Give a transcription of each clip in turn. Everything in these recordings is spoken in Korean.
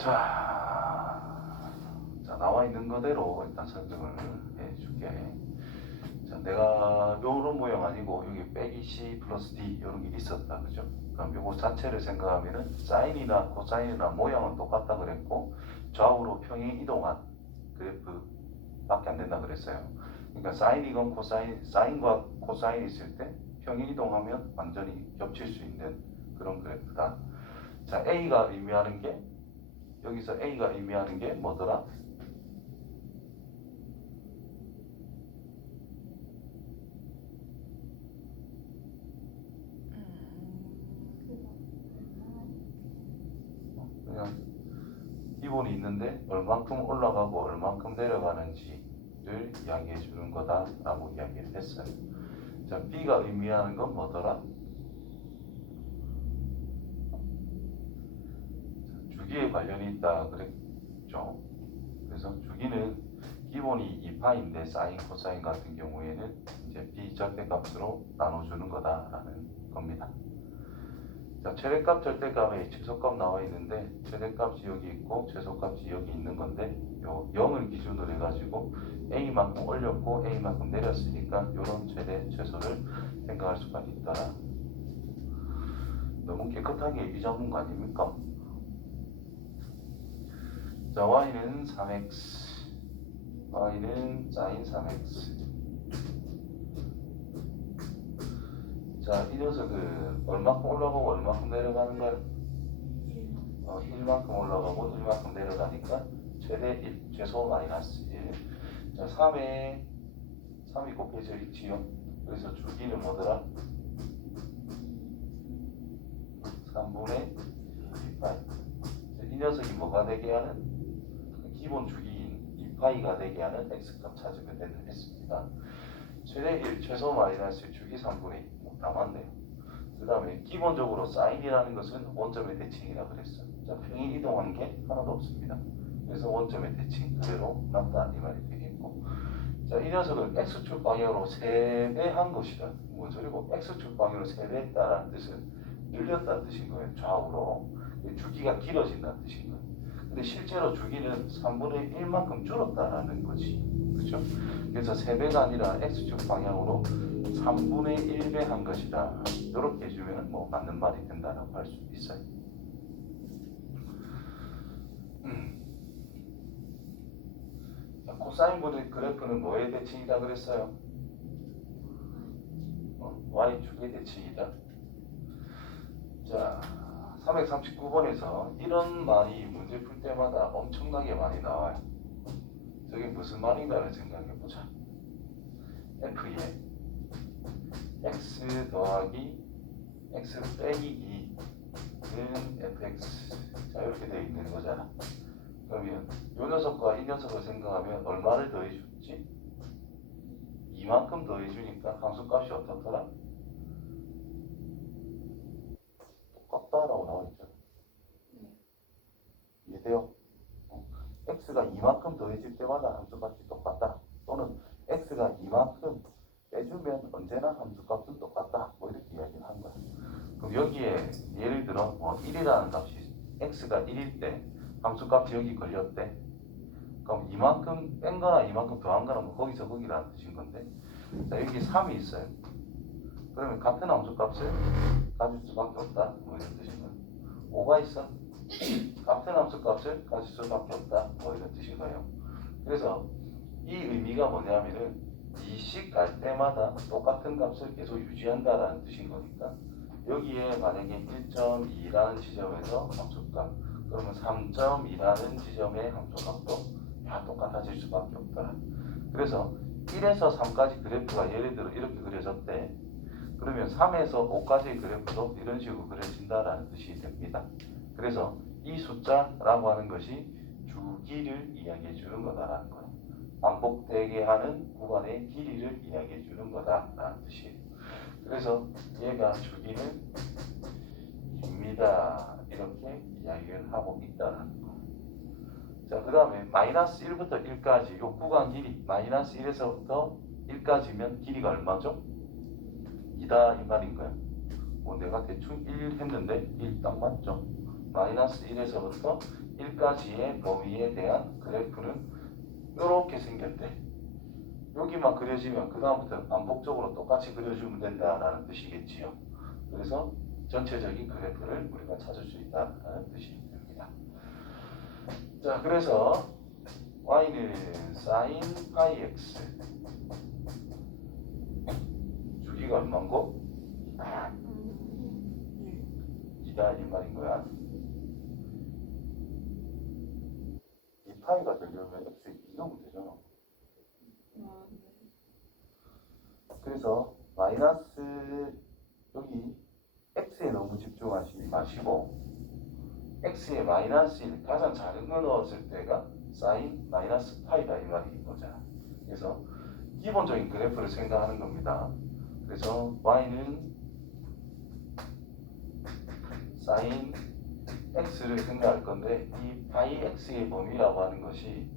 자, 나와 있는 그대로 일단 설명을 해줄게. 자, 내가 요런 모양 아니고 여기 빼기 C 플러스 D 이런 게 있었다, 그죠? 그럼 요거 자체를 생각하면은 사인이나 코사인이나 모양은 똑같다 그랬고 좌우로 평행 이동한 그래프밖에 안 된다 그랬어요. 그러니까 사인이건 코사인, 사인과 코사인이 있을 때 평행 이동하면 완전히 겹칠 수 있는 그런 그래프다. 자, A가 의미하는 게 여기서 A가 의미하는 게 뭐더라? 그냥 기본이 있는데 얼만큼 올라가고 얼만큼 내려가는지를 이야기해 주는 거다라고 이야기를 했어요. 자, B가 의미하는 건 뭐더라? 주기에 관련이 있다 그랬죠. 그래서 주기는 기본이 2파인데 사인, 코사인 같은 경우에는 이제 B 절대값으로 나눠주는 거다라는 겁니다. 자, 최대값, 절대값에 최소값 나와 있는데 최대값이 여기 있고 최소값이 여기 있는 건데 요 0을 기준으로 해가지고 A만큼 올렸고 A만큼 내렸으니까 요런 최대, 최소를 생각할 수가 있다. 너무 깨끗하게 얘기 잡은 거 아닙니까? 자, Y는 3X, Y는 sin 3X. 자, 이 녀석은 얼마큼 올라가고 얼마큼 내려가는 거야? 1만큼 올라가고 1만큼 내려가니까 최대 1, 최소 마이너스 1. 자, 3이 곱해져 있지요. 그래서 주기는 뭐더라? 3분의 2파이. 이 녀석이 뭐가 되게 하는? 기본 주기인 2파이가 되게 하는 x값 찾으면 된다 했습니다. 최대 1, 최소 마이너스 주기 3분의 2. 다 맞네요. 그 다음에 기본적으로 사인이라는 것은 원점의 대칭이라 그랬어요. 자, 평행 이동한 게 하나도 없습니다. 그래서 원점의 대칭 그대로 맞다 이 말이 되겠고, 자, 이 녀석을 x축 방향으로 3배 한 것이다. 뭔 소리고? x축 방향으로 3배 했다는 뜻은 늘렸다는 뜻인 거예요. 좌우로. 주기가 길어진다는 뜻인 거예요. 근데 실제로 주기는 3분의 1만큼 줄었다라는 거지. 그렇죠? 그래서 3배가 아니라 x축 방향으로 3분의 1배 한 것이다. 이렇게 해주면 뭐 맞는 말이 된다라고 할 수 있어요. 자, 코사인 그래프는 뭐의 대칭이다 그랬어요? Y축의 대칭이다. 자, 339번에서 이런 말이 문제 풀 때마다 엄청나게 많이 나와요. 저게 무슨 말인가를 생각해보자. F에 x 더하기 x 빼기 2는 fx. 자, 이렇게 되어 있는 거잖아. 그러면 이 녀석과 이 녀석을 생각하면 얼마를 더해주지? 이만큼 더해주니까 함수값이 어떻더라? 똑같다라고 나와 있잖아. 이해돼요? x가 이만큼 더해질 때마다 함수값이 똑같다. 또는 x가 이만큼 빼주면 언제나 함수값은 똑같다. 뭐 이렇게 이야기를 한 거야. 그럼 여기에 예를 들어 1이라는 값이 x가 1일 때 함수값이 여기 걸렸대. 그럼 이만큼 뺀 거나 이만큼 더한 거나 뭐 거기서 거기라는 뜻인 건데, 자, 여기 3이 있어요. 그러면 같은 함수값을 가질 수밖에 없다. 뭐 이런 뜻인 거야. 5가 있어. 같은 함수값을 가질 수밖에 없다. 뭐 이런 뜻인 거예요. 그래서 이 의미가 뭐냐면은 2씩 갈 때마다 똑같은 값을 계속 유지한다라는 뜻인 거니까, 여기에 만약에 1.2라는 지점에서 함수값, 그러면 3.2라는 지점의 함수값도 다 똑같아질 수밖에 없더라. 그래서 1에서 3까지 그래프가 예를 들어 이렇게 그려졌대. 그러면 3에서 5까지의 그래프도 이런 식으로 그려진다라는 뜻이 됩니다. 그래서 이 숫자라고 하는 것이 주기를 이야기해 주는 거다라는 거예요. 반복되게 하는 구간의 길이를 이야기해 주는 거다라는 뜻이에요. 그래서 얘가 주기는 입니다. 이렇게 이야기를 하고 있다는 거. 자, 그 다음에 마이너스 1부터 1까지 요 구간 길이 마이너스 1에서부터 1까지면 길이가 얼마죠? 2다 이 말인 거야. 뭐 내가 대충 1 했는데 1 딱 맞죠? 마이너스 1에서부터 1까지의 범위에 대한 그래프는 이렇게 생겼대. 여기만 그려지면 그 다음부터 반복적으로 똑같이 그려주면 된다라는 뜻이겠지요. 그래서 전체적인 그래프를 우리가 찾을 수 있다는 뜻이 됩니다. 자, 그래서 y는 sin 파이 x, 주기가 얼마고? 2다 이 말인 거야. 2파이가 되려면 x에 2 넣으면 되잖아. 그래서 마이너스, 여기 x에 너무 집중하지 마시고 x에 마이너스 1, 가장 작은 거 넣었을 때가 sin 마이너스 파이다 이 말인 거잖아. 그래서 기본적인 그래프를 생각하는 겁니다. 그래서 y는 sin x를 생각할 건데, 이 파이 x의 범위라고 하는 것이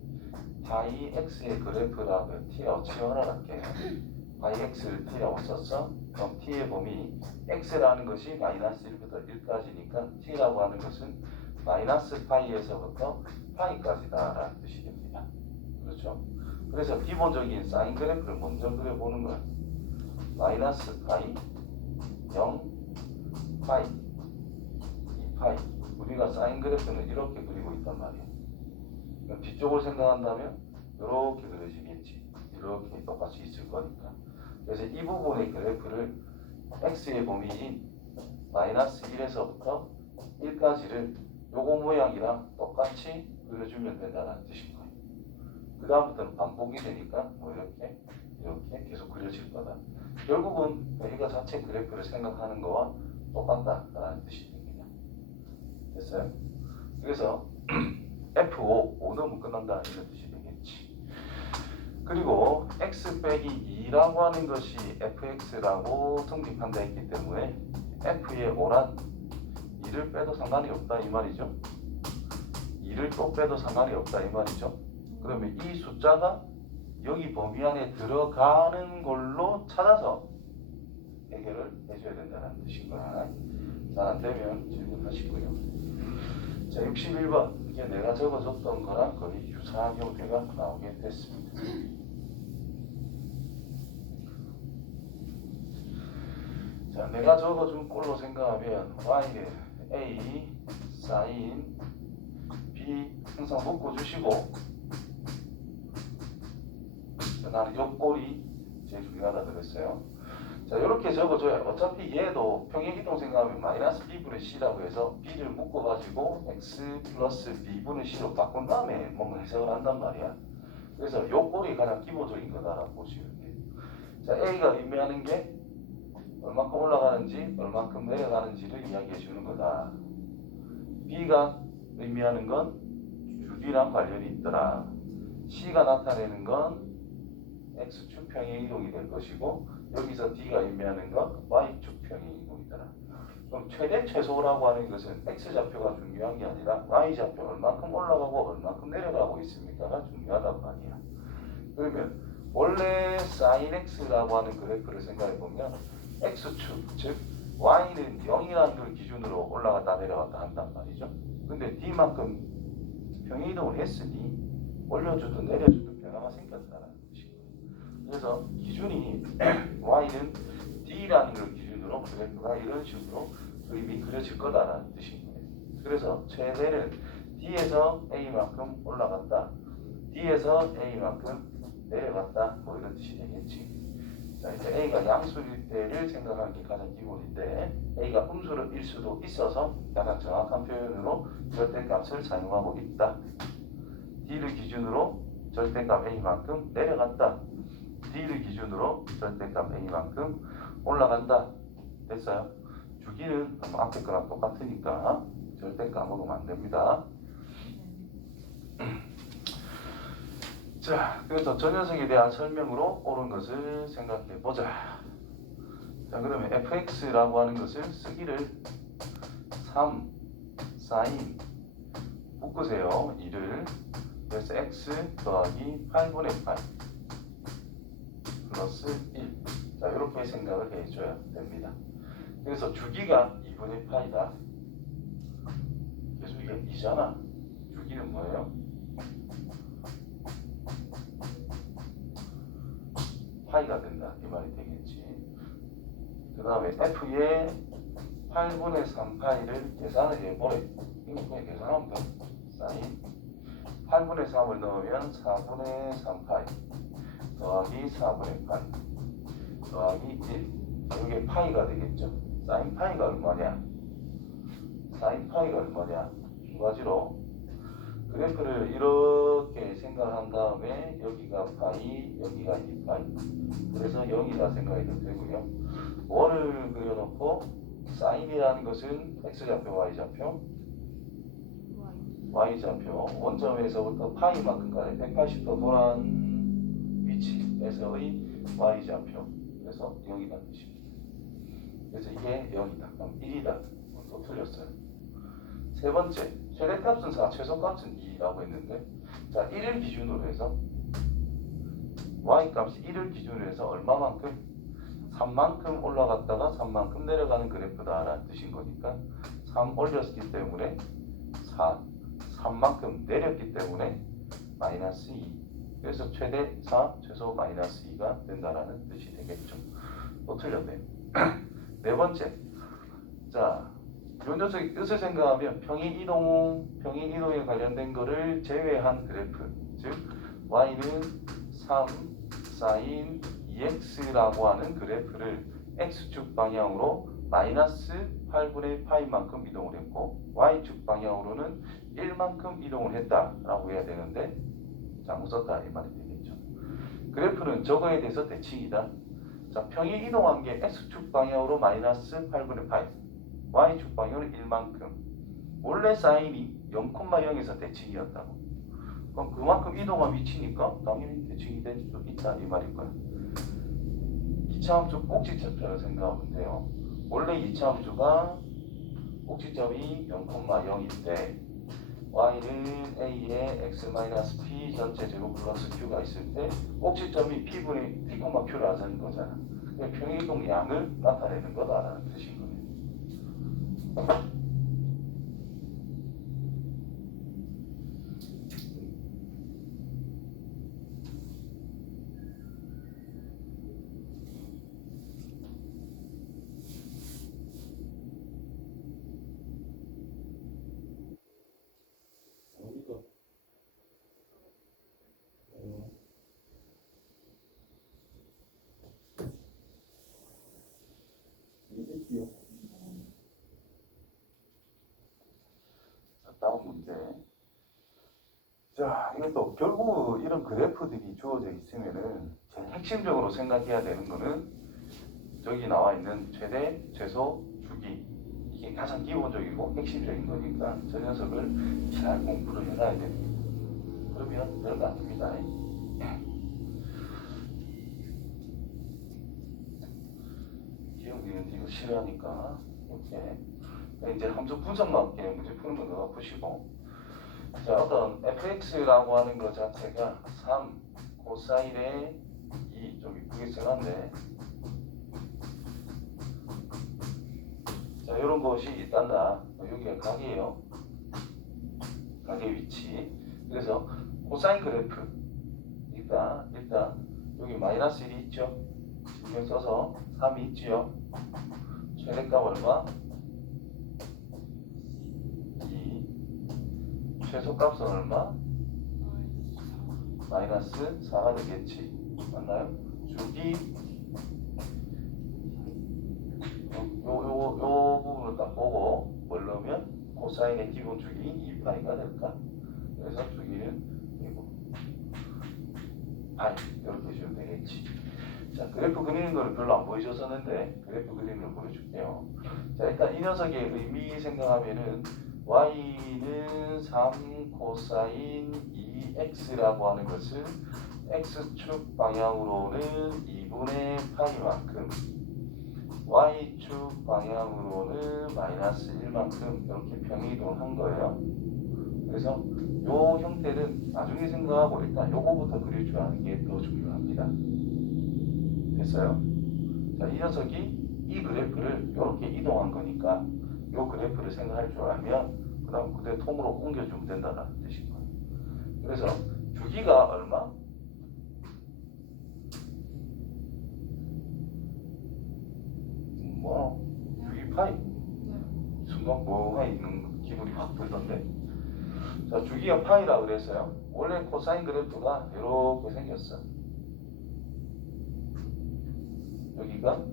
파이 x의 그래프라고 t에 치워라 할게요. 파이 x를 t라고 썼어. 그럼 t의 범위 x라는 것이 마이너스 1부터 1까지니까 t라고 하는 것은 마이너스 파이에서부터 파이까지다 라는 뜻이 됩니다. 그렇죠? 그래서 기본적인 사인 그래프를 먼저 그려보는 거야. 마이너스 파이, 0, 파이, 2파이. 우리가 사인 그래프는 이렇게 그리고 있단 말이야. 뒤쪽을 생각한다면 이렇게 그려지겠지. 이렇게 똑같이 있을 거니까. 그래서 이 부분의 그래프를 x의 범위인 마이너스 1에서부터 1까지를 요거 모양이랑 똑같이 그려주면 된다는 뜻인 거예요. 그 다음부터는 반복이 되니까 뭐 이렇게 계속 그려질 거다. 결국은 여기가 자체 그래프를 생각하는 거와 똑같다라는 뜻이 됩니다. 됐어요? 그래서 F5, 5 넣으면 끝난다 이런 뜻이 되겠지. 그리고 x 빼기 2라고 하는 것이 fx라고 성립한다 했기 때문에 f의 5란 2를 빼도 상관이 없다 이 말이죠. 2를 또 빼도 상관이 없다 이 말이죠. 그러면 이 숫자가 여기 범위 안에 들어가는 걸로 찾아서 해결을 해줘야 된다는 뜻인 거야. 잘 안되면 질문하시고요. 자, 61번. 이게 내가 적어줬던 거랑 거의 유사한 형태가 나오게 됐습니다. 자, 내가 적어준 꼴로 생각하면 y는 a sin b 항상 묶어주시고, 나는 요 꼴이 제일 중요하다 그랬어요. 자, 이렇게 적어줘야 어차피 얘도 평행이동 생각하면 마이너스 b분의 c라고 해서 b를 묶어가지고 x 플러스 b분의 c로 바꾼 다음에 뭔가 해석을 한단 말이야. 그래서 요 꼴이 가장 기본적인 거다라고 보시면 돼요. 자, a가 의미하는 게 얼마큼 올라가는지 얼마큼 내려가는지를 이야기해 주는 거다. b가 의미하는 건 주기랑 관련이 있더라. c가 나타내는 건 x축 평행이동이 될 것이고, 여기서 d가 의미하는 건 y축 평행이동이더라. 그럼 최대 최소라고 하는 것은 x좌표가 중요한 게 아니라 y좌표 얼마큼 올라가고 얼마큼 내려가고 있습니까가 중요하단 말이야. 그러면 원래 sin x라고 하는 그래프를 생각해 보면 x축, 즉 y는 0이라는 걸 기준으로 올라갔다 내려갔다 한단 말이죠. 근데 d만큼 평행이동을 했으니 올려주든 내려주든 변화가 생겼다는 뜻이고, 그래서 기준이 y는 d라는 걸 기준으로 그래프가 이런 식으로 그림이 그려질 거다라는 뜻인 거예요. 그래서 최대는 d에서 a만큼 올라갔다, d에서 a만큼 내려갔다, 뭐 이런 뜻이 되겠지. 자, 이제 a가 양수일 때를 생각하는 게 가장 기본인데, a가 음수일 수도 있어서 가장 정확한 표현으로 절대값을 사용하고 있다. d를 기준으로 절대값 a만큼 내려갔다. d를 기준으로 절대값 a만큼 올라간다. 됐어요? 주기는 앞에 거랑 똑같으니까 절대 까먹으면 안 됩니다. 자, 그래서 저 녀석에 대한 설명으로 옳은 것을 생각해 보자. 자, 그러면 fx라고 하는 것을 쓰기를 3 sin 묶으세요. 2를. 그래서 x 더하기 8분의 8 플러스 1. 자, 이렇게 생각을 해줘야 됩니다. 그래서 주기가 2분의 파이다. 주기가 2잖아. 주기는 뭐예요? 파이가 된다. 이 말이 되겠지. 그 다음에 f의 8분의 3파이를 계산을 해보래. 이거 그냥 계산하면 돼. 사인 8분의 3을 넣으면 4분의 3파이 더하기 4분의 파이 더하기 1. 이게 파이가 되겠죠. 사인 파이가 얼마냐? 사인 파이가 얼마냐? 두 가지로 그래프를 이렇게 생각한 다음에 여기가 파이, 여기가 2파이. 그래서 0이다 생각해도 되고요. 원을 그려놓고 사인이라는 것은 x좌표, y좌표, y좌표. 원점에서부터 파이만큼까지 180도 돌아온 위치에서의 y좌표. 그래서 0이다 뜻입니다. 그래서 이게 0이다. 그럼 1이다. 또 틀렸어요. 세 번째, 최대값은 4, 최소값은 2라고 했는데, 자, 1을 기준으로 해서 y값이 1을 기준으로 해서 얼마만큼? 3만큼 올라갔다가 3만큼 내려가는 그래프다라는 뜻인 거니까 3 올렸기 때문에 4, 3만큼 내렸기 때문에 마이너스 2. 그래서 최대 4, 최소 마이너스 2가 된다라는 뜻이 되겠죠. 또 틀렸네요. 네 번째, 자, 요 녀석의 뜻을 생각하면 평행이동에 관련된 거를 제외한 그래프, 즉 y는 3 sin 2x라고 하는 그래프를 x축 방향으로 마이너스 8분의 파이만큼 이동을 했고 y축 방향으로는 1만큼 이동을 했다라고 해야 되는데 잘못 썼다 이 말이 되겠죠. 그래프는 저거에 대해서 대칭이다. 자, 평행 이동한 게 x축 방향으로 마이너스 8분의 파이, y축 방향으로 1만큼. 원래 사인이 0,0에서 대칭이었다고. 그럼 그만큼 이동한 위치니까 당연히 대칭이 될 수 있다 이 말일 거야. 2차 함수 꼭지점처럼 생각하면 돼요. 원래 2차 함수가 꼭지점이 0,0인데 y는 a에 x-p 전체 제곱 플러스 q가 있을 때 꼭지점이 p분의 p, q를 하자는 거잖아. 평행이동 양을 나타내는 거다라는 뜻인 거예요. 다음 문제. 자, 이것도 결국 이런 그래프들이 주어져 있으면은 제일 핵심적으로 생각해야 되는 거는 저기 나와 있는 최대, 최소, 주기. 이게 가장 기본적이고 핵심적인 거니까 저 녀석을 잘 공부를 해놔야 됩니다. 그러면 별거 아닙니다. 기억니는 이거 싫어하니까 이렇게 이제 함수 분석만 이렇게 문제 푸는 거 넣어 푸시고, 자, 어떤 fx라고 하는 것 자체가 3 코사인의 2, 좀 이쁘게 써놨네. 자, 이런 것이 있단다. 여기가 각이에요. 각의 위치. 그래서 코사인 그래프 일단 여기 마이너스 1이 있죠. 신경 써서 3이 있지요. 최대값 얼마? 2. 최소값은 얼마? 마이너스 4가 되겠지. 맞나요? 주기 요 부분을 딱 보고 뭘 넣으면 코사인의 기본 주기 2파이가 될까? 그래서 주기는 이거 파이 이렇게 해주면 되겠지. 자, 그래프 그리는 거를 별로 안 보여줬었는데 그래프 그리는 걸 보여줄게요. 자, 일단 이 녀석의 의미 생각하면은 y는 3 코사인 2x라고 하는 것은 x축 방향으로는 2분의 파이만큼, y축 방향으로는 마이너스 1만큼 이렇게 평행이동을 한 거예요. 그래서 요 형태는 나중에 생각하고 일단 요거부터 그릴 줄 아는 게 더 중요합니다. 됐어요? 자, 이 녀석이 이 그래프를 이렇게 이동한 거니까 요 그래프를 생각할 줄 알면 그 다음 그대 통으로 옮겨주면 된다는 뜻인 거예요. 그래서 주기가 얼마? 뭐 주기 파이. 순간 뭐가 있는 기분이 확 들던데. 자, 주기가 파이라 그랬어요. 원래 코사인 그래프가 이렇게 생겼어. 여기가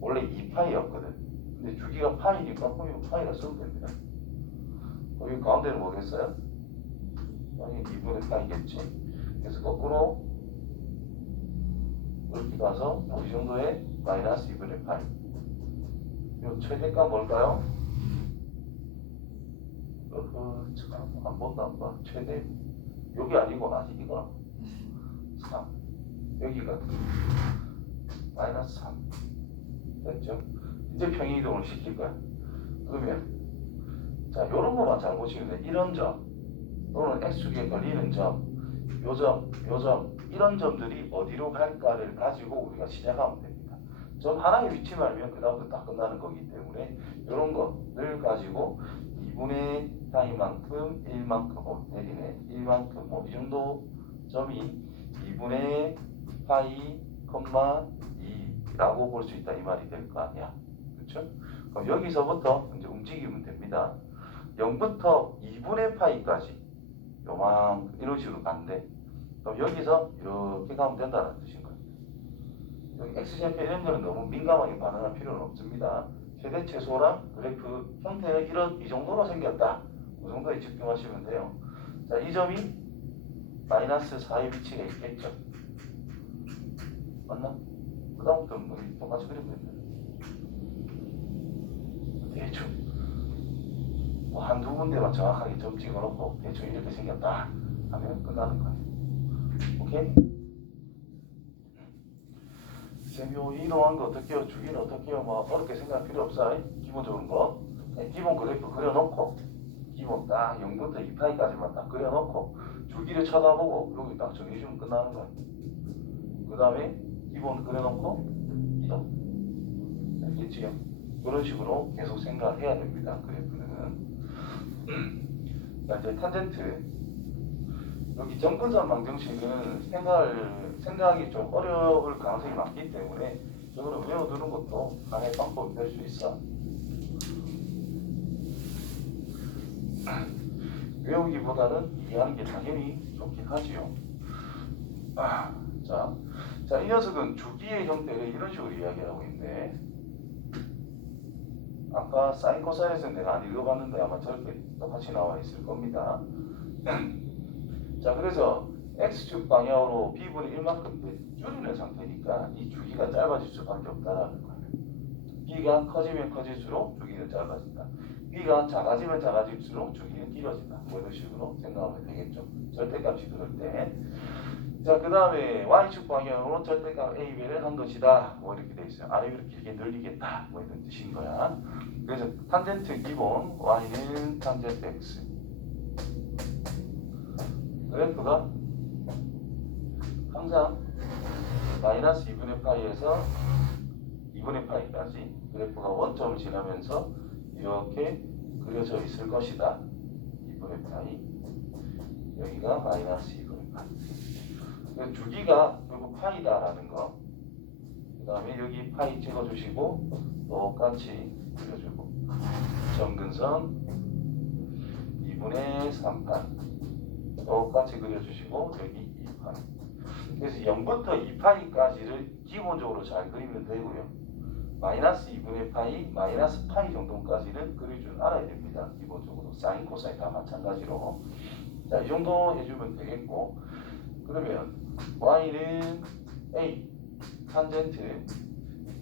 원래 2파이였거든. 근데 주기가 파이니까 거기 파이라 쓰면 됩니다. 여기 가운데는 뭐겠어요? 아니 2분의 파이겠지. 그래서 거꾸로 이렇게 가서 이 정도의 마이너스 2분의 파이. 이 최대가 뭘까요? 참, 안 본다, 안 봐. 최대. 여기 아니고, 아직 이거. 3. 여기가 마이너스 3. 됐죠? 이제 평행이동을 시킬 거야. 그러면, 자, 요런 거만 잘 보시면 돼. 이런 점, 또는 X축에 걸리는 점, 요 점, 요 점, 이런 점들이 어디로 갈까를 가지고 우리가 시작하면 됩니다. 점 하나의 위치만 알면 그 다음부터 딱 끝나는 거기 때문에 이런 것을 가지고 2분의 파이만큼 1만큼 내리네 1만큼 뭐 이 정도 점이 2분의 파이, 2라고 볼 수 있다 이 말이 될 거 아니야. 그렇죠? 그럼 여기서부터 이제 움직이면 됩니다. 0부터 2분의 파이까지 요만 이런 식으로 간대. 그럼 여기서 이렇게 가면 된다는 뜻인 거예요. 여기 X좌표 이런 거는 너무 민감하게 반응할 필요는 없습니다. 최대 최소랑 그래프 형태가 이 정도로 생겼다. 이 정도에 집중하시면 돼요. 자, 이 점이 마이너스 4의 위치가 있겠죠. 맞나? 그 다음부터는 뭐 똑같이 그리면 됩니다. 대충 뭐 한두 군데만 정확하게 점 찍어놓고 대충 이렇게 생겼다 하면 끝나는 거예요. 오케이? 요 이동한 거 어떻게요? 주기는 어떻게요? 뭐 어렵게 생각할 필요 없어. 기본적인 거. 기본 그래프 그려놓고 기본 딱 0부터 2파이까지만 딱 그려놓고 주기를 쳐다보고 여기 딱 정해주면 끝나는 거야. 그 다음에 기본 그려놓고 이동. 알겠지요? 그런 식으로 계속 생각을 해야 됩니다. 그래프는. 자, 이제 탄젠트. 여기 점근선 방정식은 생각하기 좀 어려울 가능성이 많기 때문에 이거는 외워두는 것도 하나의 방법이 될 수 있어. 외우기보다는 이해하는 게 당연히 좋긴 하지요. 자, 이 녀석은 주기의 형태를 이런 식으로 이야기하고 있네. 아까 사인 코사인에서는 내가 안 읽어봤는데 아마 저렇게 똑같이 나와 있을 겁니다. 자, 그래서 X축 방향으로 B분의 1만큼 줄이는 상태니까 이 주기가 짧아질 수밖에 없다라는 거예요. B가 커지면 커질수록 주기는 짧아진다. B가 작아지면 작아질수록 주기는 길어진다. 뭐 이런 식으로 생각하면 되겠죠. 절대값이 그럴 때. 자, 그 다음에 Y축 방향으로 절대값 A, B를 한 것이다. 뭐 이렇게 돼 있어요. 아래 위로 길게 늘리겠다. 뭐 이런 뜻인 거야. 그래서 탄젠트 기본 Y는 탄젠트 X. 그래프가 항상 마이너스 2분의 파이에서 2분의 파이까지 그래프가 원점을 지나면서 이렇게 그려져 있을 것이다. 2분의 파이. 여기가 마이너스 2분의 파이. 주기가 그리고 파이다라는 거. 그 다음에 여기 파이 찍어주시고 똑같이 그려주고 점근선 2분의 3파이 똑같이 그려주시고 여기 2파이. 그래서 0부터 2파이까지를 기본적으로 잘 그리면 되고요. 마이너스 2분의 파이, 마이너스 파이 정도까지는 그릴 줄 알아야 됩니다. 기본적으로 사인, 코사인 다 마찬가지로. 자, 이 정도 해주면 되겠고, 그러면 y는 a 탄젠트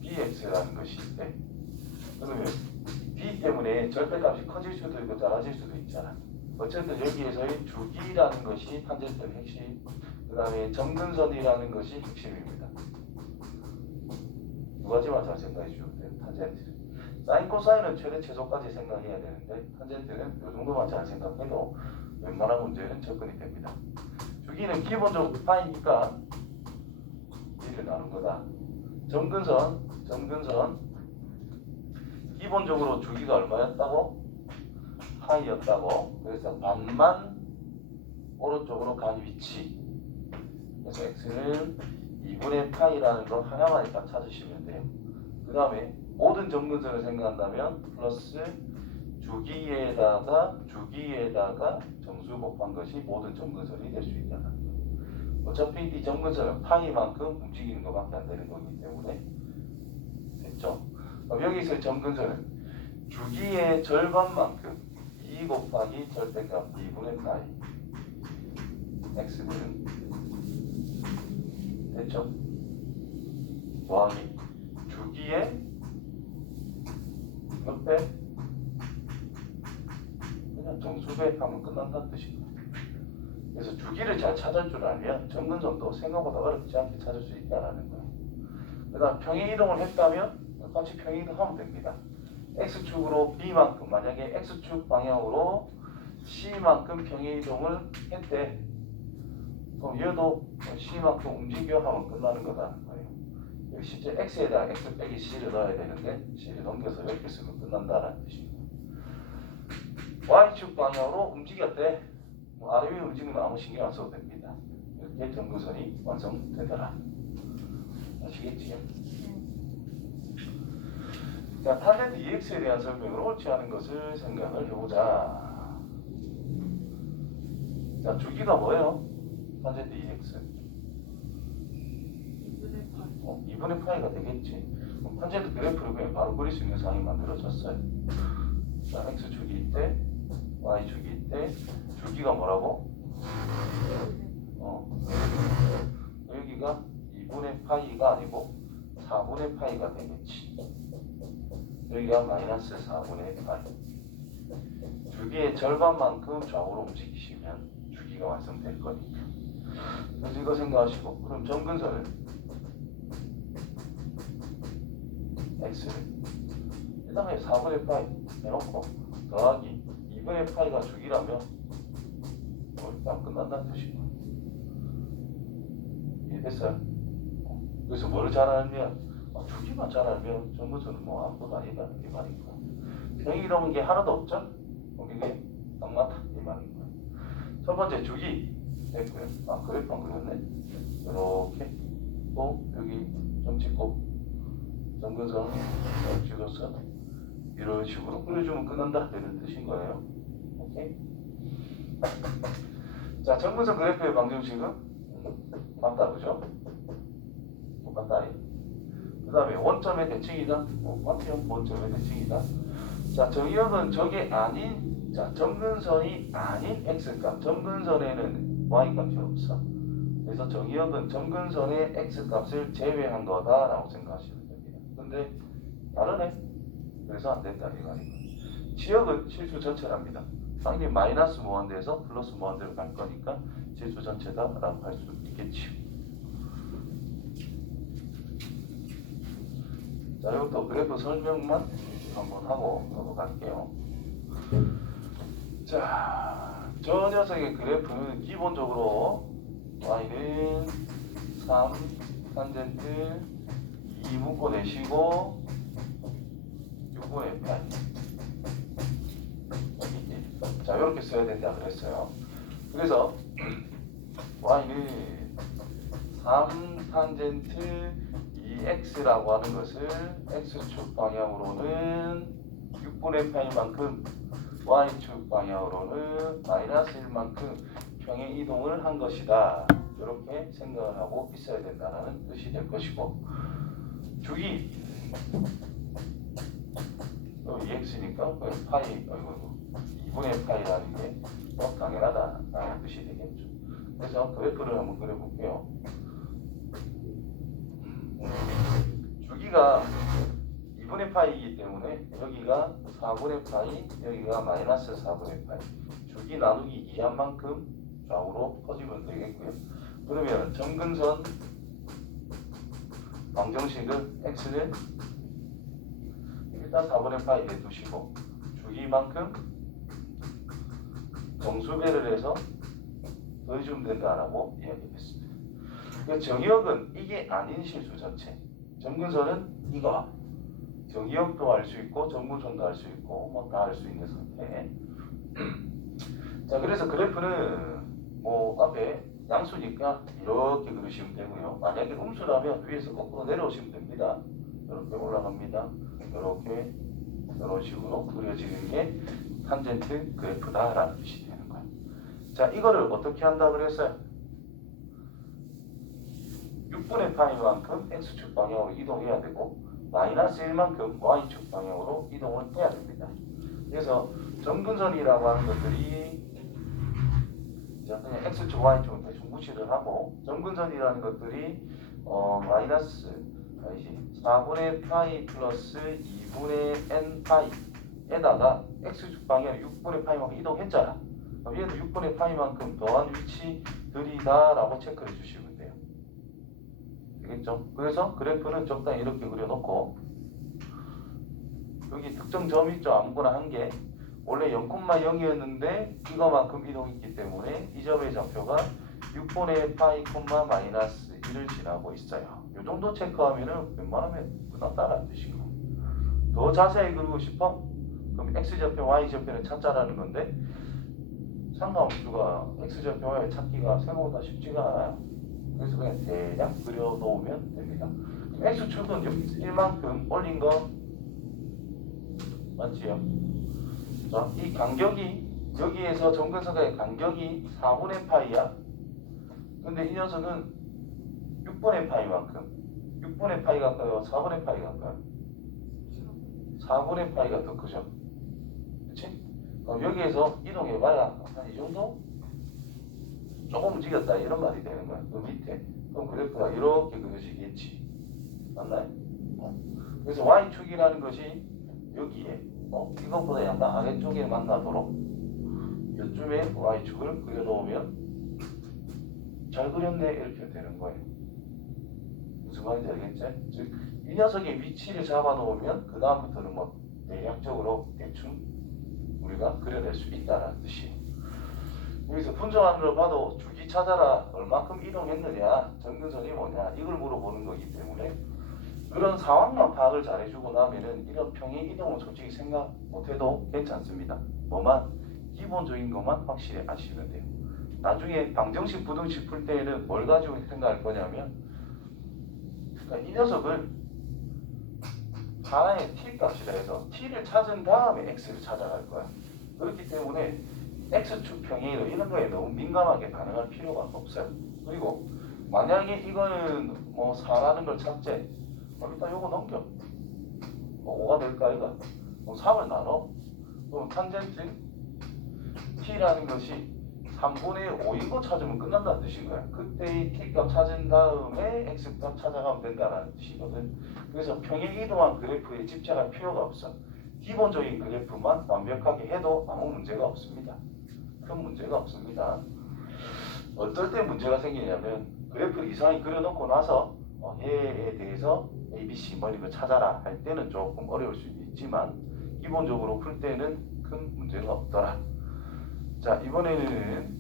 bx라는 것이 있대. 그러면 b 때문에 절대값이 커질 수도 있고 작아질 수도 있잖아. 어쨌든 여기에서의 주기라는 것이 탄젠트의 핵심, 그 다음에 점근선이라는 것이 핵심입니다. 두 가지만 잘 생각해 주면 돼요. 탄젠트. 사인, 코사인은 최대 최소까지 생각해야 되는데 탄젠트는 이 정도만 잘 생각해도 웬만한 문제는 접근이 됩니다. 주기는 기본적으로 파이니까 1을 나눈 거다. 점근선 기본적으로 주기가 얼마였다고? 파이였다고. 그래서 반만 오른쪽으로 간 위치. 그래서 x는 2분의 파이라는 거 하나만 일단 찾으시면 돼요. 그 다음에 모든 점근선을 생각한다면 플러스 주기에다가 정수 곱한 것이 모든 점근선이 될 수 있다는 거예요. 어차피 이 점근선은 파이만큼 움직이는 것밖에 안 되는 거기 때문에 됐죠? 그럼 여기서 점근선은 주기의 절반만큼 2 곱하기 절대값 2분의 파이 x는 됐죠? 더하기 주기의 몇 배? 그냥 정수배 하면 끝난다는 뜻입니다. 그래서 주기를 잘 찾을 줄 알면 점근선도 생각보다 어렵지 않게 찾을 수 있다는 거예요. 그 다음 평행이동을 했다면 같이 평행이동하면 됩니다. X축으로 B만큼, 만약에 X축 방향으로 C만큼 평행이동을 했대. 그럼 얘도 C만큼 움직여 하면 끝나는 거라는 거예요. 여기 실제 X에다 X 빼기 C를 넣어야 되는데 C를 넘겨서 이렇게 쓰면 끝난다는 뜻입니다. Y축 방향으로 움직였대. 아래 위에 움직이면 아무 신경 안 써도 됩니다. 이렇게 점근선이 완성되더라. 아시겠지? 자, 탄젠트 EX에 대한 설명을 옳지 않은 것을 생각을 해보자. 자, 주기가 뭐예요? 탄젠트 EX. 2분의 파이가 되겠지. 그럼 탄젠트 그래프를 그냥 바로 그릴 수 있는 상황이 만들어졌어요. 자, X축이 있대, Y축이 있대. 주기가 뭐라고? 여기가 2분의 파이가 아니고 4분의 파이가 되겠지. 여기가 마이너스 4분의 파이. 주기의 절반만큼 좌우로 움직이시면 주기가 완성될 거니까. 그래서 이거 생각하시고, 그럼 점근선은 x를 일단 4분의 파이 해놓고 더하기 2분의 파이가 주기라면 일단 끝난다는 뜻이고. 이해됐어요? 그래서 뭘 잘 알면, 주기만 잘 알면 점근선은 뭐 아무것도 아니다 이 말이고, 평행이동인 게 하나도 없죠? 이게 딱 맞다 이 말이고. 첫 번째 주기 됐고요. 그래프 안 그렸네. 이렇게 또 여기 점 찍고 점근선 찍어서 이런 식으로 그려주면 끝난다 되는 뜻인 거예요. 오케이. 자, 점근선 그래프의 방정식은 맞다, 그죠? 똑같다. 그 다음에 원점의 대칭이다. 맞죠? 원점의 대칭이다. 자, 정의역은 저게 아닌, 자, 점근선이 아닌 x값. 점근선에는 y값이 없어. 그래서 정의역은 점근선의 x값을 제외한 거다라고 생각하시면 됩니다. 근데 다르네. 그래서 안 된다 이 말이고. 지역은 실수 전체랍니다. 당연히 마이너스 무한대에서 플러스 무한대로 갈 거니까 실수 전체다라고 할 수 있겠지. 자, 이것도 그래프 설명만 한번 하고 넘어갈게요. 자, 저 녀석의 그래프는 기본적으로 y는 3 탄젠트 2 묶어내시고 6분의 8. 자, 이렇게 써야 된다 그랬어요. 그래서 y는 3 탄젠트 2x라고 하는 것을 x축 방향으로는 6분의 8만큼, y축 방향으로는 마이너스 1만큼 평행 이동을 한 것이다. 이렇게 생각을 하고 있어야 된다는 뜻이 될 것이고, 주기 2x니까 파이 2분의 파이라는 게 당연하다라는 뜻이 되겠죠. 그래서 그래프를 한번 그려볼게요. 주기가 2분의 파이이기 때문에 여기가 4분의 파이, 여기가 마이너스 4분의 파이. 주기 나누기 2한 만큼 좌우로 퍼지면 되겠고요. 그러면 점근선 방정식은 x는 일단 4분의 파이 내두시고 주기만큼 정수배를 해서 더해주면 된다라고 이야기했습니다. 정의역은 이게 아닌 실수 전체. 점근선은 이거. 정의역도 알 수 있고 점근선도 알 수 있고 뭐 다 알 수 있는 상태. 자, 그래서 그래프는 뭐 앞에 양수니까 이렇게 그리시면 되고요. 만약에 음수라면 위에서 거꾸로 내려오시면 됩니다. 이렇게 올라갑니다. 이렇게 이런 식으로 그려지는 게 탄젠트 그래프다라는 뜻이 되는 거예요. 자, 이거를 어떻게 한다 그랬어요? 6분의 파이만큼 x축 방향으로 이동해야 되고 마이너스 1만큼 y축 방향으로 이동을 해야 됩니다. 그래서 점근선이라고 하는 것들이 그냥 x축 y축은 대충 무시를 하고 점근선이라는 것들이 마이너스 4분의 파이 플러스 2분의 n 파이에다가 x축 방향 6분의 파이만큼 이동했잖아. 그럼 얘도 6분의 파이만큼 더한 위치들이다라고 체크해 주시면 돼요. 되겠죠? 그래서 그래프는 적당히 이렇게 그려놓고 여기 특정 점이 있죠. 아무거나 한 개. 원래 0,0이었는데 이거만큼 이동했기 때문에 이 점의 좌표가 6분의 파이 콤마 마이너스 1을 지나고 있어요. 이 정도 체크하면은 웬만하면 끝났다라는 뜻이고. 더 자세히 그리고 싶어? 그럼 x좌표, y좌표는 찾자라는 건데 상가함수가 x좌표, y 찾기가 생각보다 쉽지가 않아요. 그래서 그냥 대략 그려놓으면 됩니다. x축은 여기 1만큼 올린 거 맞지요? 자, 이 간격이 여기에서 점근선의 간격이 4분의 파이야. 근데 이 녀석은 6분의 파이만큼 6분의 파이가 가까요? 4분의 파이가 가까요? 4분의 파이가 더 크죠? 그치? 그럼 여기에서 이동해봐야 한 이 정도? 조금 움직였다 이런 말이 되는 거야. 그 밑에. 그럼 그래프가 이렇게 그려지겠지. 맞나요? 그래서 y축이라는 것이 여기에 이것보다 약간 아래쪽에 만나도록 이쯤에 y축을 그려놓으면 잘 그렸네 이렇게 되는 거예요. 무슨 말인지 알겠지? 즉 이 녀석의 위치를 잡아놓으면 그 다음부터는 뭐 대략적으로 대충 우리가 그려낼 수 있다는 뜻이에요. 여기서 분정안으로 봐도 주기 찾아라 얼마큼 이동했느냐 점근선이 뭐냐 이걸 물어보는 거기 때문에 그런 상황만 파악을 잘해주고 나면은 이런 평행 이동은 솔직히 생각 못해도 괜찮습니다. 뭐만 기본적인 것만 확실히 아시면 돼요. 나중에 방정식 부등식 풀 때에는 뭘 가지고 생각할 거냐면 그러니까 이 녀석을 하나의 t 값이라 해서 t를 찾은 다음에 x를 찾아갈 거야. 그렇기 때문에 x축 평행 이런 거에 너무 민감하게 반응할 필요가 없어요. 그리고 만약에 이거는 뭐 4라는 걸 찾재 일단 요거 넘겨. 5가 될까 이거? 3을 나눠. 그럼 탄젠트 t라는 것이 3분의 5인 거 찾으면 끝난다는 뜻인 거야. 그때의 t값 찾은 다음에 x값 찾아가면 된다는 뜻이거든. 그래서 평행 이동한 그래프에 집착할 필요가 없어. 기본적인 그래프만 완벽하게 해도 아무 문제가 없습니다. 큰 문제가 없습니다. 어떨 때 문제가 생기냐면 그래프를 이상하게 그려놓고 나서 얘에 대해서 ABC 뭐 이런 거 찾아라 할 때는 조금 어려울 수 있지만 기본적으로 풀 때는 큰 문제가 없더라. 자, 이번에는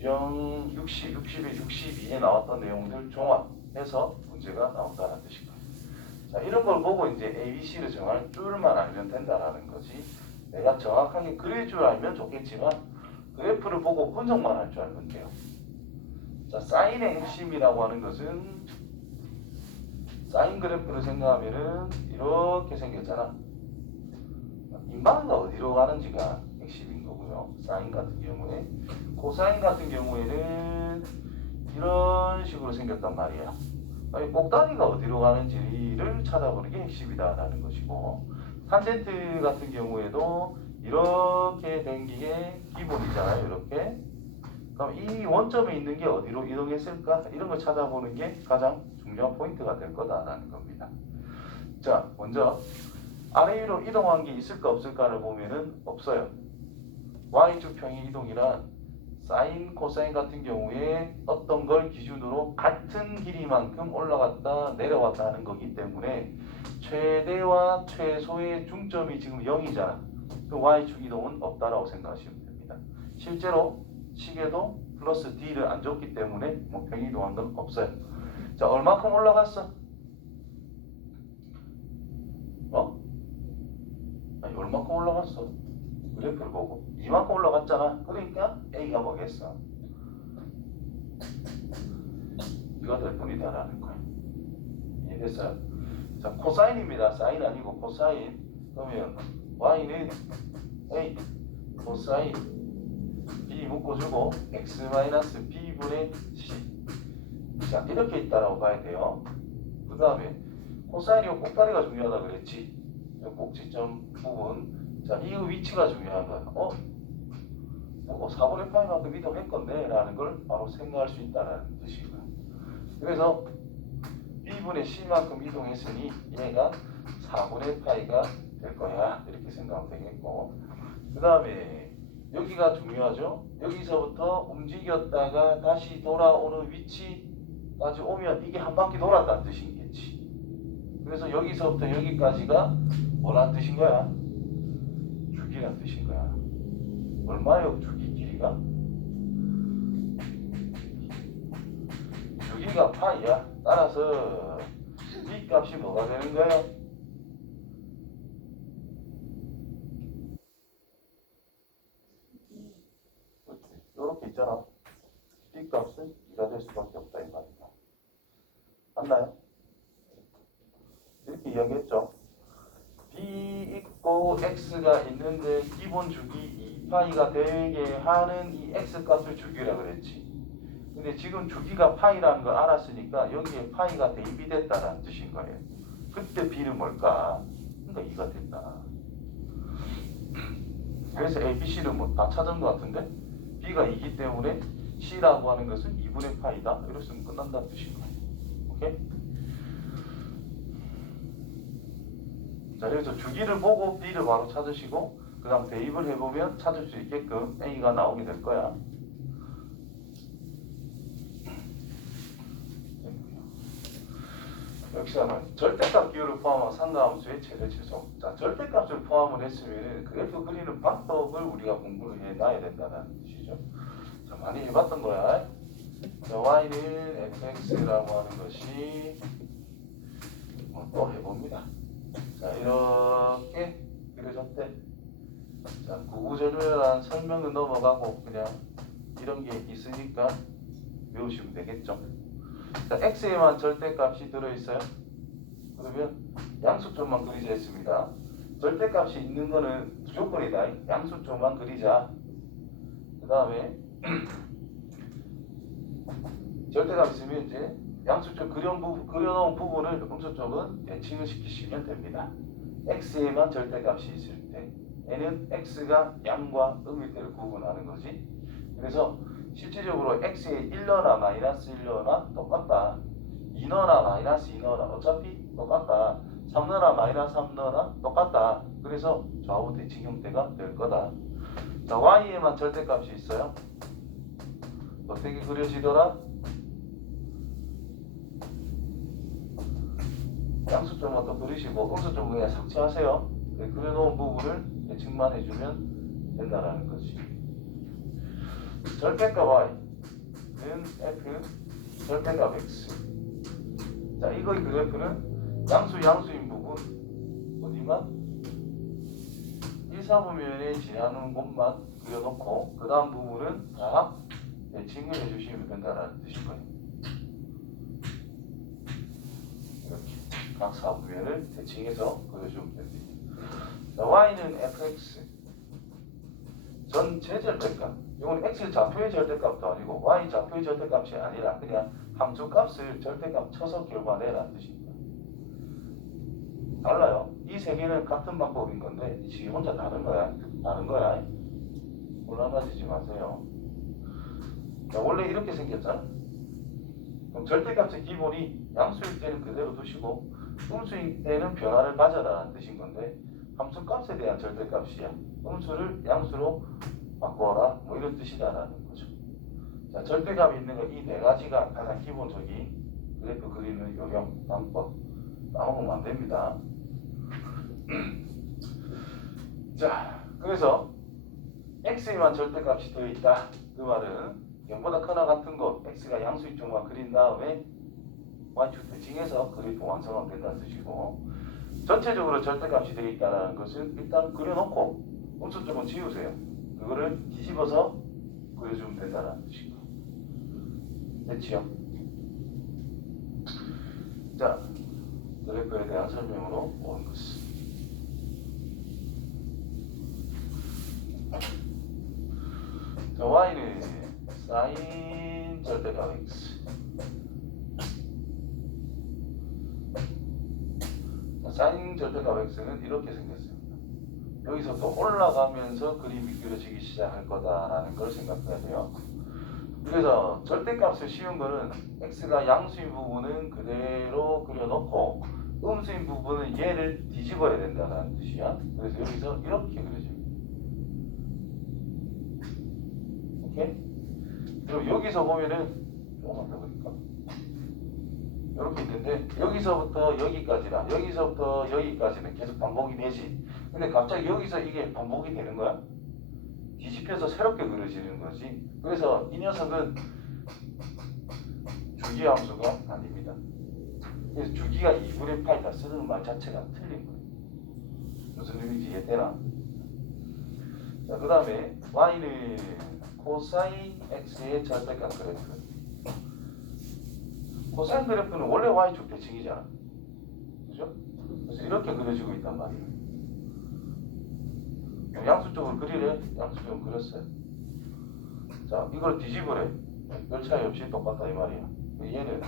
60, 61, 62에 나왔던 내용들 종합해서 문제가 나온다는 뜻입니다. 자, 이런 걸 보고 이제 ABC를 정할 줄만 알면 된다라는 거지. 내가 정확하게 그릴 줄 알면 좋겠지만 그래프를 보고 분석만 할 줄 알면 돼요. 자, 사인의 핵심이라고 하는 것은 사인 그래프를 생각하면은 이렇게 생겼잖아. 인방가 어디로 가는지가 핵심인 거고요. 사인 같은 경우에 코사인 같은 경우에는 이런 식으로 생겼단 말이야. 꼭다리가 어디로 가는지를 찾아보는 게 핵심이다라는 것이고 탄젠트 같은 경우에도 이렇게 된 게 기본이잖아요. 이렇게. 그럼 이 원점에 있는 게 어디로 이동했을까? 이런 걸 찾아보는 게 가장 중요한 포인트가 될 거다라는 겁니다. 자, 먼저 아래 위로 이동한 게 있을까 없을까를 보면은 없어요. y축 평행 이동이란 사인, 코사인 같은 경우에 어떤 걸 기준으로 같은 길이만큼 올라갔다 내려왔다 하는 거기 때문에 최대와 최소의 중점이 지금 0이잖아. 그 y축 이동은 없다라고 생각하시면 됩니다. 실제로 시계도 플러스 D를 안 줬기 때문에 뭐 평행 이동한 건 없어요. 자, 얼마큼 올라갔어? 아니, 얼마큼 올라갔어? 그래프를 보고 이만큼 올라갔잖아. 그러니까 A가 뭐겠어? 이거 될 뿐이다라는 거야. 이해됐어요? 자, 코사인입니다. 사인 아니고 코사인. 그러면 Y는 A 코사인 B 묶어주고 X-B분의 C. 자, 이렇게 있다라고 봐야 돼요. 그 다음에 코사인이고 꼭다리가 중요하다 그랬지. 꼭지점 부분. 자, 이 위치가 중요한 거야. 4분의 파이만큼 이동할 건데 라는 걸 바로 생각할 수 있다는 뜻인 거야. 그래서 B분의 C만큼 이동했으니 얘가 4분의 파이가 될 거야. 이렇게 생각하면 되겠고. 그 다음에 여기가 중요하죠. 여기서부터 움직였다가 다시 돌아오는 위치까지 오면 이게 한 바퀴 돌았다는 뜻이겠지. 그래서 여기서부터 여기까지가 뭐라는 뜻인 거야? 주기란 뜻인 거야. 얼마예요? 주기 길이가? 주기가 파이야. 따라서 B 값이 뭐가 되는 거예요? 이렇게 있잖아. B 값은 2가 될 수밖에 없다 이 말이야. 맞나요? 이렇게 이야기했죠. B 있고 X가 있는데 기본 주기 2파이가 되게 하는 이 X 값을 주기라 그랬지. 근데 지금 주기가 파이라는 걸 알았으니까 여기에 파이가 대입이 됐다는 뜻인 거예요. 그때 B는 뭘까? 그러니까 2가 됐다. 그래서 A, B, C는 뭐 다 찾은 것 같은데 B가 2기 때문에 C라고 하는 것은 2분의 파이다. 이랬으면 끝난다는 뜻인 거예요. 오케이? 자, 그래서 주기를 보고 B를 바로 찾으시고 그 다음 대입을 해보면 찾을 수 있게끔 A가 나오게 될 거야. 역시나 절대값 기호를 포함한 상가함수의 최대 최소. 자, 절대값을 포함을 했으면 그래프 그리는 방법을 우리가 공부를 해놔야 된다는 뜻이죠. 자, 많이 해봤던 거야. 자, y는 fx라고 하는 것이 또 해봅니다. 자, 이렇게 그려졌대. 자, 구구절절한 설명은 넘어가고 그냥 이런 게 있으니까 외우시면 되겠죠. 자, x에만 절대값이 들어있어요. 그러면 양수점만 그리자 했습니다. 절대값이 있는 거는 무조건이다. 양수점만 그리자. 그 다음에 절대값 있으면 이제 양수점 그려놓은 부분을 음수점은 대칭을 시키시면 됩니다. x에만 절대값이 있을 때 n은 x가 양과 음일 때를 구분하는 거지. 그래서 실질적으로 x에 1너나 마이너스 1너나 똑같다. 2너나 마이너스 2너나 어차피 똑같다. 3너나 마이너스 3너나 똑같다. 그래서 좌우 대칭 형태가 될 거다. 자, y에만 절대값이 있어요. 어떻게 그려지더라? 양수점만 또 그리시고 음수점 그냥 삭제하세요. 그려놓은 부분을 대칭만 해주면 된다라는 거지. 절대값 y는 f 절대값 x. 자, 이거의 그래프는 양수인 부분 어디만? 1, 4분면에 지나는 곳만 그려놓고 그 다음 부분은 다 대칭을 해주시면 된다는 뜻인 거예요. 이렇게 각 4분면을 대칭해서 그려주면 됩니다. 자, y는 fx 전체 절대값. 이건 x 좌표의 절대값도 아니고 y 좌표의 절대값이 아니라 그냥 함수값을 절대값 쳐서 결과내라는 뜻입니다. 달라요. 이 세 개는 같은 방법인 건데 지금 혼자 다른 거야. 혼란하지 마세요. 자, 원래 이렇게 생겼잖아. 그럼 절대값의 기본이 양수일 때는 그대로 두시고 음수일 때는 변화를 가져라는 뜻인 건데 함수값에 대한 절대값이야. 음수를 양수로 바꿔라. 뭐 이런 뜻이다라는 거죠. 자, 절대값이 있는 거 이 네 가지가 가장 기본적인 그래프 그리는 요령, 방법. 까먹으면 안 됩니다. 자, 그래서 x에만 절대값이 되어있다. 그 말은 0보다 크나 같은 거 x가 양수인 쪽만 그린 다음에 y축 대칭해서 그래프 완성하면 된다는 뜻이고 전체적으로 절대값이 되어있다는 것은 일단 그려놓고 음수점은 지우세요. 그거를 뒤집어서 그려주면 된다는 뜻이고. 됐지요? 자, 그래프에 대한 설명으로 오는 것이. 자, y는 사인 절대값 x. 사인 절대값 x는 이렇게 생겼습니다. 여기서부터 올라가면서 그림이 그려지기 시작할 거다라는 걸 생각해야 돼요. 그래서 절대값을 씌운 거는 x가 양수인 부분은 그대로 그려놓고 음수인 부분은 얘를 뒤집어야 된다는 뜻이야. 그래서 여기서 이렇게 그려집니다. 오케이? 그럼 여기서 보면은 조금만 더 그릴까? 이렇게 있는데 여기서부터 여기까지는 계속 반복이 되지. 근데 갑자기 여기서 이게 반복이 되는 거야? 뒤집혀서 새롭게 그려지는 거지. 그래서 이 녀석은 주기함수가 아닙니다. 그래서 주기가 2분의 파이다 쓰는 말 자체가 틀린 거예요. 무슨 의미인지 이해되나? 자, 그 다음에 y는 코사인 x의 절대값 그래프. 코사인 그래프는 원래 y축 대칭이잖아. 그죠? 그래서 이렇게 그려지고 있단 말이에요. 양수 쪽을 그리래. 양수 쪽을 그렸어요. 자, 이걸 뒤집으래. 별 차이 없이 똑같다 이 말이야. 얘는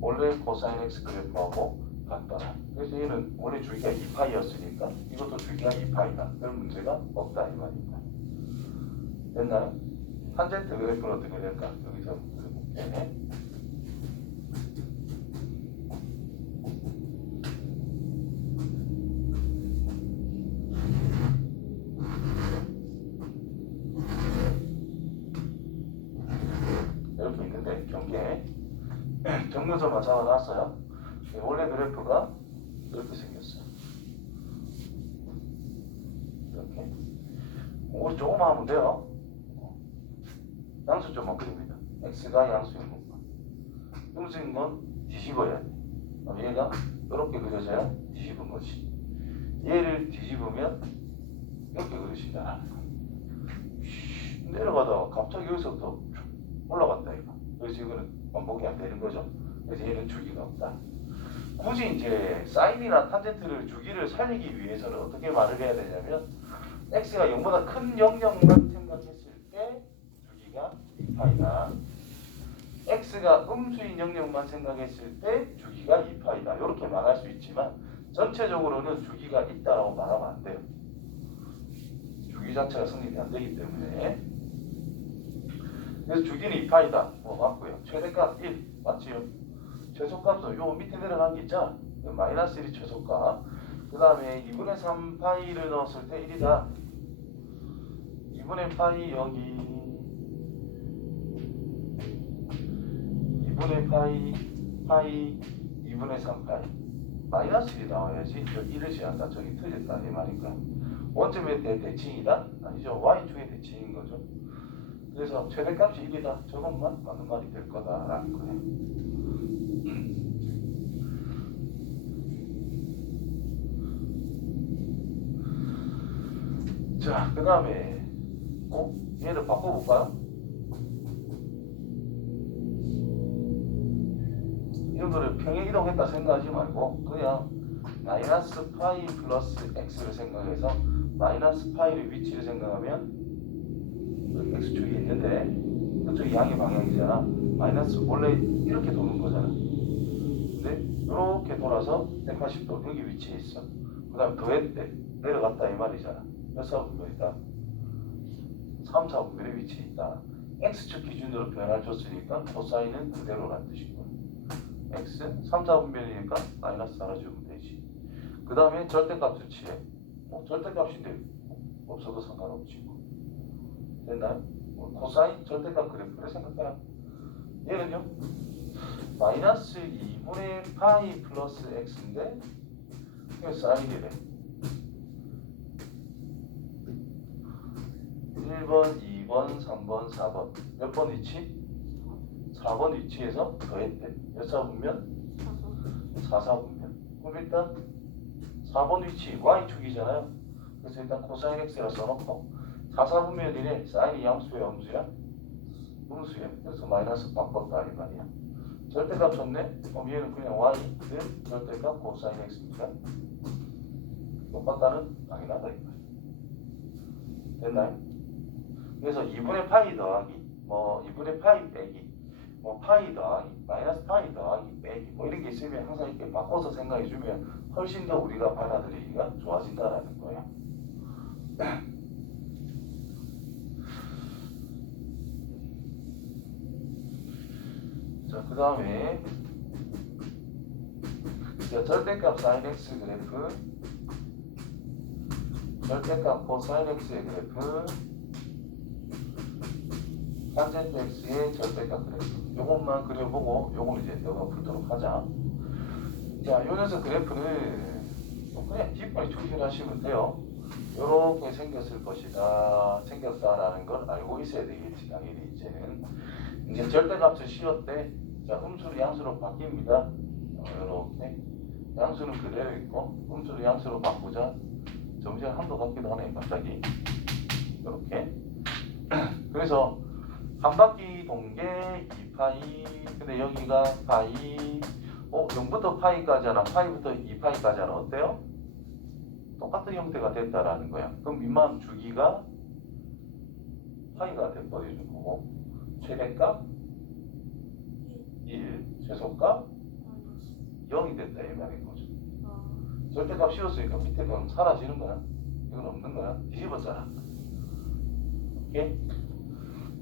원래 코사인 x 그래프하고 같다. 그래서 얘는 원래 주기가 2파이였으니까 이것도 주기가 2파이다. 그런 문제가 없다 이 말입니다. 됐나요? 탄젠트 그래프는 어떻게 될까? 여기서 그려볼게. 이렇게 있는데 경계 정문선만 잡아놨어요. 원래 그래프가 이렇게 생겼어요. 이렇게 우리 조금만 하면 돼요. 양수 쪽만 그립니다. x가 양수인 것만. 음수인 건 뒤집어야 돼. 얘가 이렇게 그려져야 뒤집은 거지. 얘를 뒤집으면 이렇게 그려진다는 거야. 내려가다가 갑자기 여기서부터 올라갔다 이거. 그래서 이거는 반복이 안 되는 거죠. 그래서 얘는 주기가 없다. 굳이 이제 사인이나 탄젠트를 주기를 살리기 위해서는 어떻게 말을 해야 되냐면 x가 0보다 큰 영역만 생각했을 때 주기가 2파이다. x가 음수인 영역만 생각했을 때 주기가 2파이다. 이렇게 말할 수 있지만 전체적으로는 주기가 있다라고 말하면 안 돼요. 주기 자체가 성립이 안 되기 때문에. 그래서 주기는 2파이다. 맞고요. 최대값 1 맞지요? 최소값은 요 밑에 내려간 게 있잖아. 마이너스 1이 최소값. 그 다음에 2분의 3파이를 넣었을 때 1이다. 2분의 파이 여기 2분의 파이 2분의 3파이 마이너스 1이 나와야지. 저 1을 지한다. 저기 틀렸다 이 말인가. 원점의 대칭이다? 아니죠. y축의 대칭인 거죠. 그래서 최대값이 1이다. 저것만 맞는 말이 될 거다라는 거예요. 자, 그 다음에 얘를 바꿔볼까요? 이런 거를 평행이동했다 생각하지 말고 그냥 마이너스 파이 플러스 x를 생각해서 마이너스 파이의 위치를 생각하면 x축이 있는데 그쪽이 양의 방향이잖아. 마이너스 원래 이렇게 도는 거잖아. 근데 이렇게 돌아서 180도 여기 위치에 있어. 그 다음에 더했대. 내려갔다 이 말이잖아. 몇 사분면이다? 3, 4분면의 위치에 있다. x축 기준으로 변화를 줬으니까 코사인은 그대로란 뜻이고 x 3, 4분면이니까 마이너스 달아주면 되지. 그 다음에 절대값 수치에 절대값인데 없어도 상관없지. 됐나요? 코사인 절대값 그래프를 생각해라. 얘는요 마이너스 2분의 파이 플러스 x인데 이게 사인이래. 1번, 2번, 3번, 4번 몇 번 위치? 4번 위치에서 더했대. 몇 사분면? 4사분면. 그럼 일단 4번 위치 y축이잖아요. 그래서 일단 코사인 x라 써놓고 4,4분면이래. 사인이 양수야 음수야? 음수야. 그래서 마이너스 바꿨다 이 말이야. 절대값 줬네? 그럼 얘는 그냥 y는 절대값 코사인 x니까 똑같다는 당연하다 이 말이야. 됐나요? 그래서 2분의 파이 더하기 뭐 2분의 파이 빼기 뭐 파이 더하기 마이너스 파이 더하기 빼기 뭐 이런 게 있으면 항상 이렇게 바꿔서 생각해 주면 훨씬 더 우리가 받아들이기가 좋아진다라는 거예요. 자, 그 다음에 절대값 sin x 그래프, 절대값 코사인 x의 그래프, 탄젠트 x의 절대값 그래프. 요것만 그려보고 요걸 이제 너가 풀도록 하자. 자, 요 녀석 그래프는 그냥 기본에 충실하시면 돼요. 요렇게 생겼을 것이다, 생겼다라는 걸 알고 있어야 되겠지. 당연히 이제는 이제 절대값을 씌웠대. 자, 음수로 양수로 바뀝니다. 요렇게 양수는 그대로 있고 음수를 양수로 바꾸자. 점점 한도 같기도 하네 갑자기. 요렇게 그래서 한 바퀴 동계 2파이. 근데 여기가 파이. 0부터 파이까지나 파이부터 2파이까지는 어때요? 똑같은 형태가 됐다라는 거야. 그럼 민만 주기가 파이가 돼버리는 거고 최대값 1, 최소값 0이 됐다 이 말인 거죠. 절대값 씌웠으니까 밑에 건 사라지는 거야. 이건 없는 거야. 뒤집었잖아. 오케이?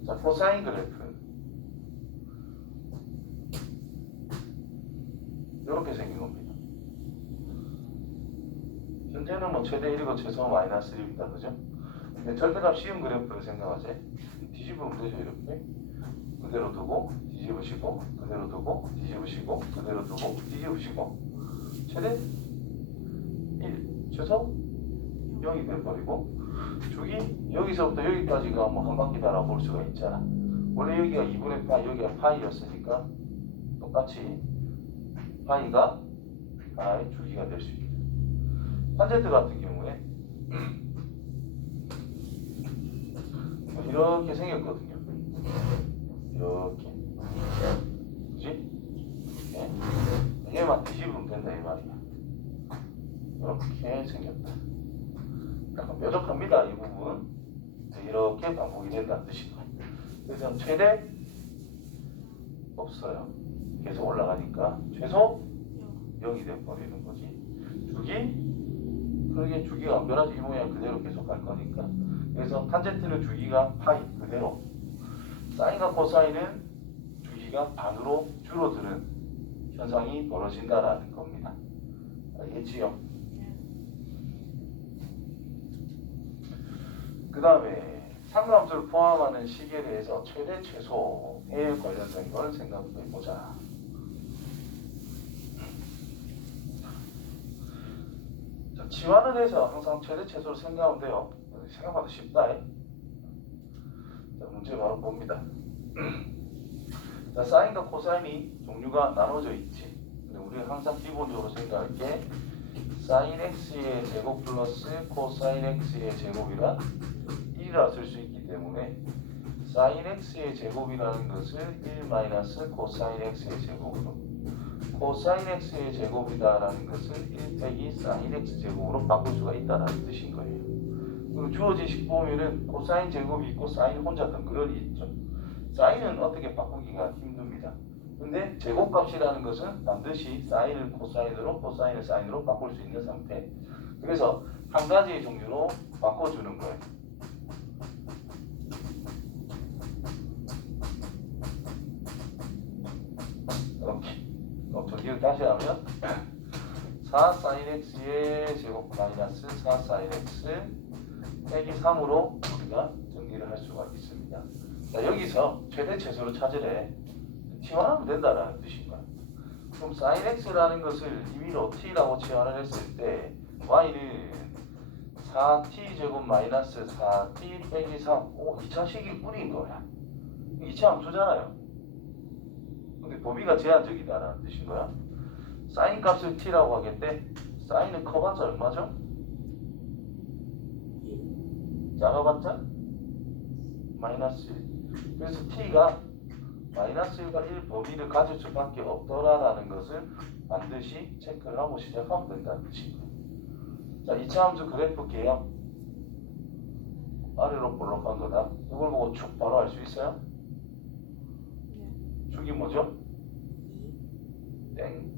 자, 코사인 그래프 이렇게 생긴 겁니다. 현재는 뭐 최대 1이고 최소 마이너스 1입니다. 그죠? 근데 절대값 씌운 그래프를 생각하지. 뒤집으면 되죠. 이렇게 그대로 두고 뒤집으시고 그대로 두고 뒤집으시고 그대로 두고 뒤집으시고 최대 1, 최소 0이 돼버리고 주기 여기서부터 여기까지가 뭐 한 바퀴다라고 볼 수가 있잖아. 원래 여기가 2분의 파이, 여기가 파이였으니까 똑같이 파이가 하나의 주기가 될 수 있다. 탄젠트 같은 경우에 이렇게 생겼거든요. 이렇게, 그지? 이렇게. 얘만 뒤집으면 된다 이 말이야. 이렇게 생겼다. 약간 뾰족합니다 이 부분. 이렇게 반복이 된다는 뜻이고. 그래서 최대 없어요. 계속 올라가니까 최소 0이 돼버리는 거지. 주기 그게 주기가 안 변하지. 이 모양 그대로 계속 갈 거니까. 그래서 탄젠트는 주기가 파이 그대로, 사인과 코사인은 주기가 반으로 줄어드는 현상이 벌어진다라는 겁니다. 알겠지요? 그 다음에 상수함수를 포함하는 식에 대해서 최대 최소에 관련된 걸 생각해 보자. 자, 치환을 해서 항상 최대 최소를 생각하면 돼요. 생각보다 쉽다. 자, 문제 바로 봅니다. 자, 사인과 코사인이 종류가 나눠져 있지. 근데 우리가 항상 기본적으로 생각할 게 사인 x의 제곱 플러스 코사인 x의 제곱이라 1이라 쓸 수 있기 때문에 사인 x의 제곱이라는 것을 1 마이너스 코사인 x의 제곱으로, 코사인 x의 제곱이다라는 것을 1 빼기 사인 x 제곱으로 바꿀 수가 있다는 뜻인 거예요. 그리고 주어진 식 보면은 코사인 제곱이 있고 사인 혼자 덩그러니 있죠. 사인은 어떻게 바꾸기가 힘듭니다. 근데 제곱값이라는 것은 반드시 사인을 코사인으로 코사인을 사인으로 바꿀 수 있는 상태. 그래서 한 가지의 종류로 바꿔주는 거예요. 이렇게 정리를 다시 하면 4 사인 x의 제곱 마이너스 4 사인 x 빼기 3으로 우리가 정리를 할 수가 있습니다. 자, 여기서 최대 최소를 찾으래. 치환하면 된다라는 뜻인 거야. 그럼 sin x라는 것을 임의로 t라고 치환을 했을 때 y는 4t 제곱 마이너스 4t 빼기 3. 2차식이 꿀인 거야. 2차 함수잖아요. 근데 범위가 제한적이다라는 뜻인 거야. sin 값을 t라고 하겠대. sin은 커봤자 얼마죠? 작아봤자 마이너스 1. 그래서 t가 마이너스 1과 1 범위를 가질 수밖에 없더라라는 것을 반드시 체크를 하고 시작하면 된다는 뜻입니다. 자, 2차 함수 그래프 개형 아래로 볼록한 거다. 이걸 보고 축 바로 알 수 있어요? 축이 뭐죠? 땡.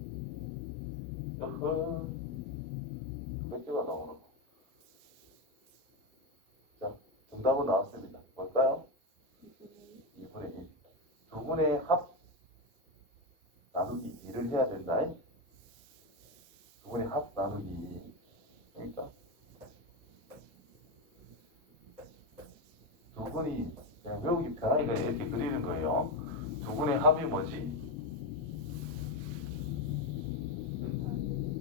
어허. 몇 개가 나오는 거? 자, 정답은 나왔습니다. 뭘까요? 2분의 1. 두 분의 합 나누기 2를 해야 된다. 두 분의 합 나누기. 그러니까 두 분이 그냥 외우기 편하니까 이렇게 그리는 거예요. 두 분의 합이 뭐지?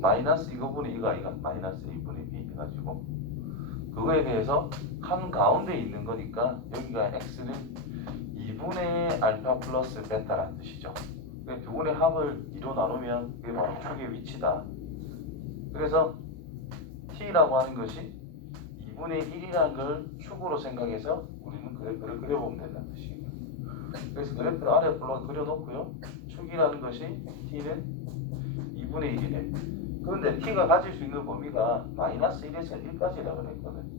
마이너스 이거분의 이거 아이가 마이너스 2분의 b 해가지고 그거에 대해서 한 가운데 있는 거니까 여기가 x는 2분의 알파 플러스 베타라는 뜻이죠. 두 분의 합을 2로 나누면 그게 바로 축의 위치다. 그래서 t라고 하는 것이 2분의 1이라는 걸 축으로 생각해서 우리는 그래프를 그려보면 된다는 뜻이에요. 그래서 그래프를 아래 그려놓고요. 축이라는 것이 t는 2분의 1이네. 그런데 t가 가질 수 있는 범위가 마이너스 1에서 1까지라고 그랬거든.